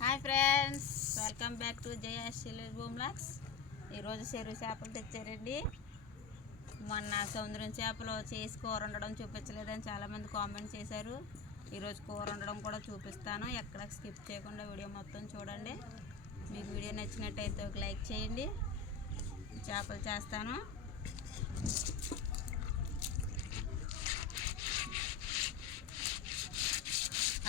Hi friends, welcome back to Jayaseela బూమ్లాక్స్. ఈరోజు చెరువు చేపలు తెచ్చారండి. మొన్న సముద్రం చేపలు చేసి కూర వండడం చూపించలేదని చాలామంది కామెంట్ చేశారు. ఈరోజు కూర వండడం కూడా చూపిస్తాను. ఎక్కడ స్కిప్ చేయకుండా వీడియో మొత్తం చూడండి. మీకు వీడియో నచ్చినట్టయితే ఒక లైక్ చేయండి. చేపలు చేస్తాను.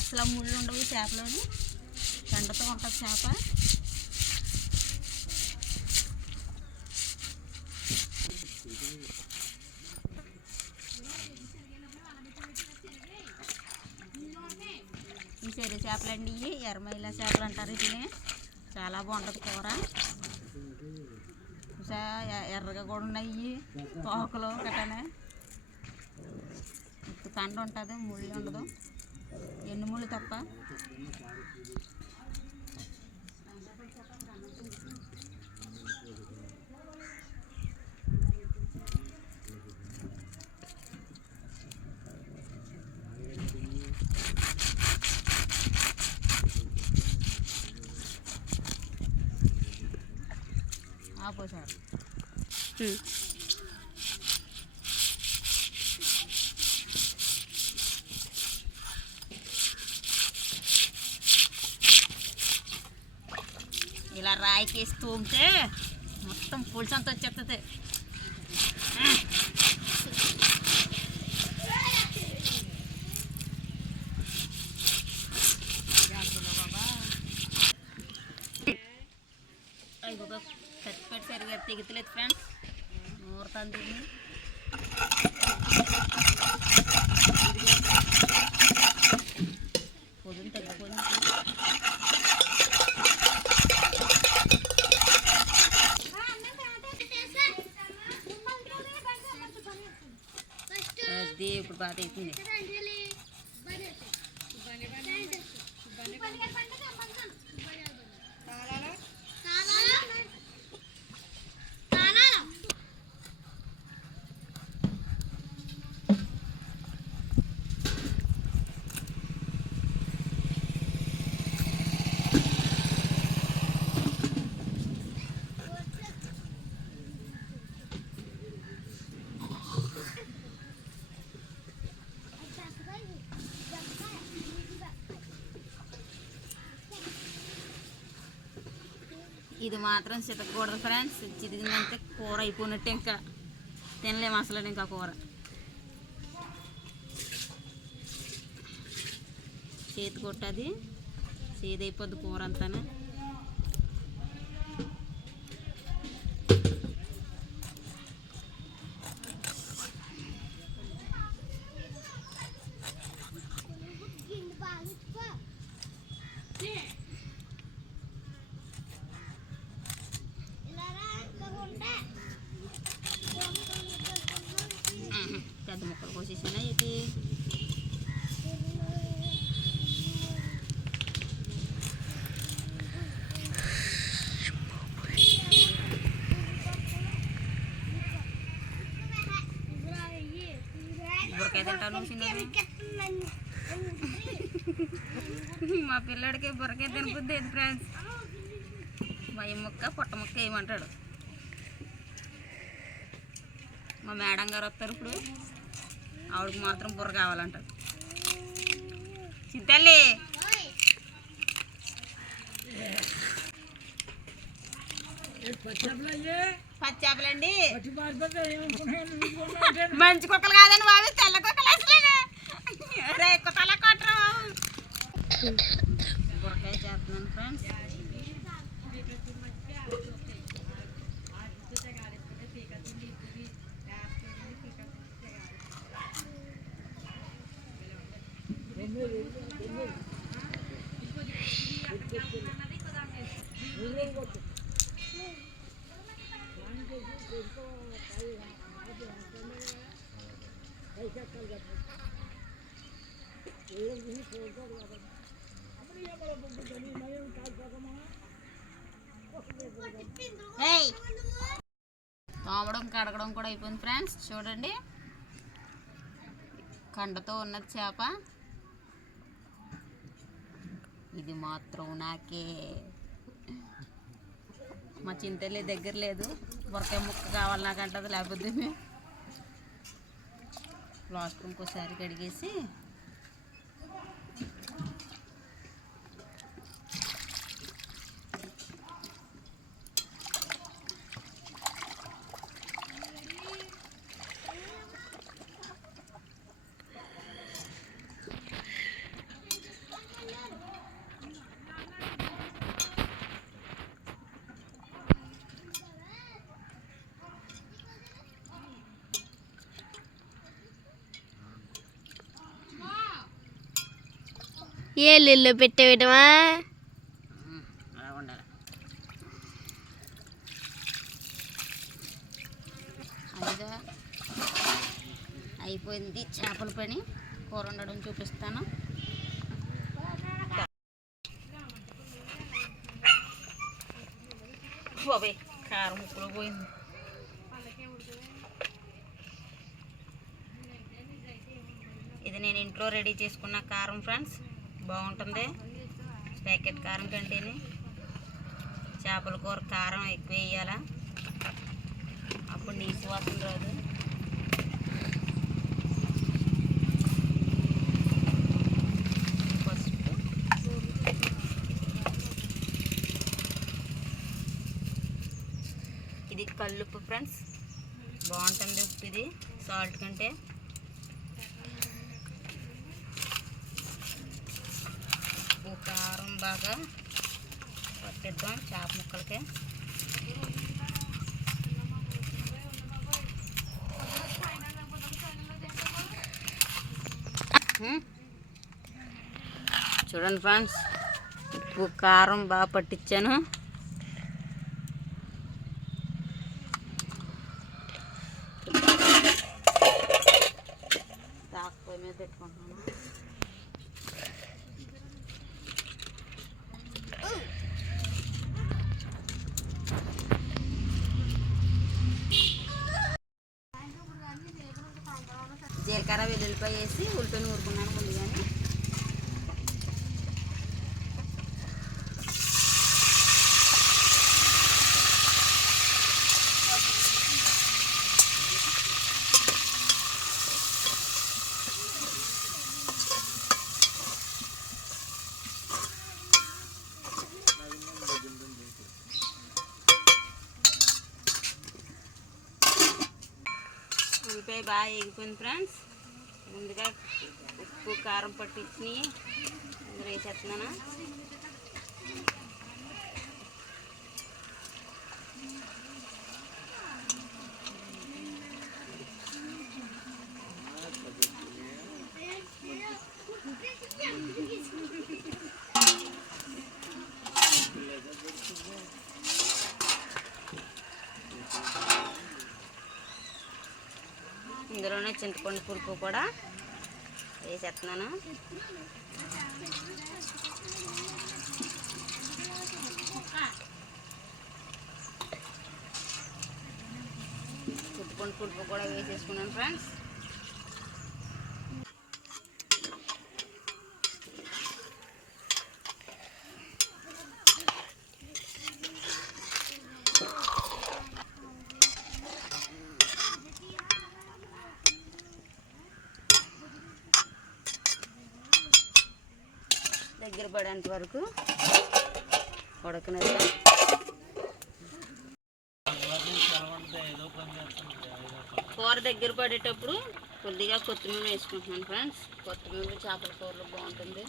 అసలు ముళ్ళు ఉండవు చేపలోని, కండతో ఉంటుంది చేప. ఈ చెరువు చేపలండి, ఇవి ఎర్రమైల చేపలు అంటారు. వీటిని చాలా బాగుంటుంది కూర. ఎర్రగా కూడా ఉన్నాయి తోకలు కట్టనే. కండ ఉంటుంది, ముళ్ళు ఉండదు, ఎన్ని ముళ్ళు తప్ప. ఆపోసారు ఇలా రాయికేసి తోమితే మొత్తం పులుసంతా వచ్చేస్తుంది. కత్తిపెట్టి సరిగా తెగుతలేదు ఫ్రెండ్స్, నూరుతాను దీన్ని. పొద్దున తగ్గిపోయింది. అది ఇప్పుడు బాగా అవుతుంది. ఇది మాత్రం చితకూడదు ఫ్రెండ్స్. చితికిందంటే కూర అయిపోయినట్టే, ఇంకా తినలేము అసలు. ఇంకా కూర చేతి కొట్టది, చేది అయిపోద్ది కూర అంతా. పెద్ద ముక్కలు కోసేసాను. ఇది బురకాయ తింటాను. మా పిల్లడికి బురకాయ తినబుద్ది ఫ్రెండ్స్. మయ్య ముక్క పొట్ట ముక్క వేయమంటాడు. మా మేడం గారు వస్తారు ఇప్పుడు, ఆవిడకి మాత్రం బుర్ర కావాలంటారు. చింతల్లి పచ్చేపలండి, మంచి కుక్కలు కాదండి బాబు, తెల్ల కుక్కలు. అసలు రే కుక్కల కొట్టరు. బుర్రకాయ చేస్తున్నాను ఫ్రెండ్స్. తోమడం కడగడం కూడా అయిపోయింది ఫ్రెండ్స్. చూడండి, కండతో ఉన్నది చేప. ఇది మాత్రం నాకే. మా చింతలే దగ్గర లేదు, బొరకాయ ముక్క కావాలి నాకంటది, లేకపోతే లాస్ట్ ఇంకోసారి కడిగేసి ఏళ్ళు పెట్టేయటమా? అలా ఉండాలి. అదిగా అయిపోయింది చేపల పని. కూర వండడం చూపిస్తాను. బాబాయ్ కారం ముక్కలు పోయింది. ఇది నేను ఇంట్లో రెడీ చేసుకున్న కారం ఫ్రెండ్స్, బాగుంటుంది. ప్యాకెట్ కారం కంటేనే చేపల కూర కారం ఎక్కువ వేయాలా, అప్పుడు నీసు వాసన రాదు. పసుపు, ఇది కల్లుప్పు ఫ్రెండ్స్, బాగుంటుంది ఉప్పు ఇది సాల్ట్ కంటే. కారం బాగా పట్టిద్దాం చేప ముక్కలకి. చూడండి ఫ్రెండ్స్, ఉప్పు కారం బాగా పట్టించాను. తాకపోయి మీద పెట్టుకుంటున్నాను. జీలకర్ర వెల్లుల్లిపాయ వేసి ఉల్లిపాయ నూరుకున్నాను ముందుగానే. ఉల్లిపాయ బాగా ఎగిపోయింది ఫ్రెండ్స్. ముందుగా ఉప్పు కారం పట్టించి ఇందులో వేసేస్తున్నాను. ఇందులోనే చింతపండు పులుపు కూడా వేసేస్తున్నాను. చింతపండు పులుపు కూడా వేసేసుకున్నాను ఫ్రెండ్స్. దగ్గర పడేంత వరకు ఉడకనది. కూర దగ్గర పడేటప్పుడు కొద్దిగా కొత్తిమీర వేసుకుంటున్నాను ఫ్రెండ్స్. కొత్తిమీర చేపల కూరలో బాగుంటుంది.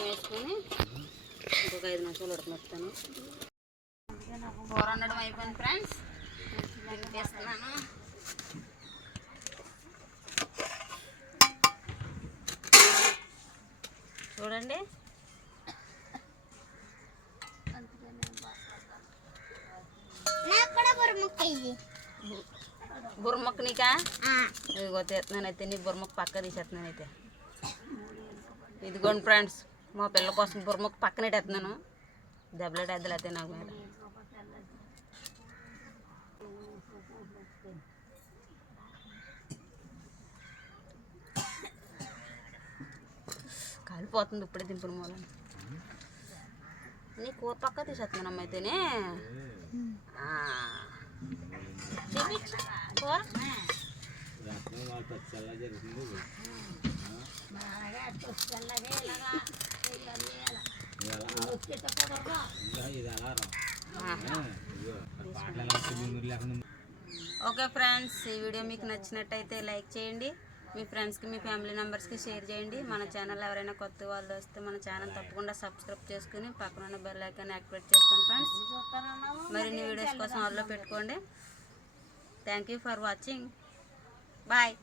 వేసుకొని ఇంకొక 5 నిమిషాలు ఉడకనిస్తాను. కూర వండడం అయిపోయింది ఫ్రెండ్స్, వేస్తున్నాను. చూడండి, బుర్రమొక్క నీకా ఇదిగో తీస్తున్నానైతే, నీ బుర్రమొక్క పక్క తీసేస్తున్నానైతే. ఇదిగోండి ఫ్రెండ్స్, మా పిల్లల కోసం బుర్రముక్క పక్కన పెట్టేస్తున్నాను. దెబ్బలు ఎద్దలైతే నాకు మీద. కాలిపోతుంది ఇప్పుడే దింపుడు మూలని. నీ కూర పక్క తీసేస్తున్నాను అమ్మ అయితేనే కూర ఓకే ఫ్రెండ్స్, ఈ వీడియో మీకు నచ్చినట్టయితే లైక్ చేయండి. మీ ఫ్రెండ్స్కి మీ ఫ్యామిలీ మెంబర్స్కి షేర్ చేయండి. మన ఛానల్ ఎవరైనా కొత్త వాళ్ళు వస్తే మన ఛానల్ తప్పకుండా సబ్స్క్రైబ్ చేసుకుని పక్కన ఉన్న బెల్ ఐకాన్ యాక్టివేట్ చేసుకోండి ఫ్రెండ్స్. మరిన్ని వీడియోస్ కోసం ఆన్లో పెట్టుకోండి. Thank you for watching. Bye.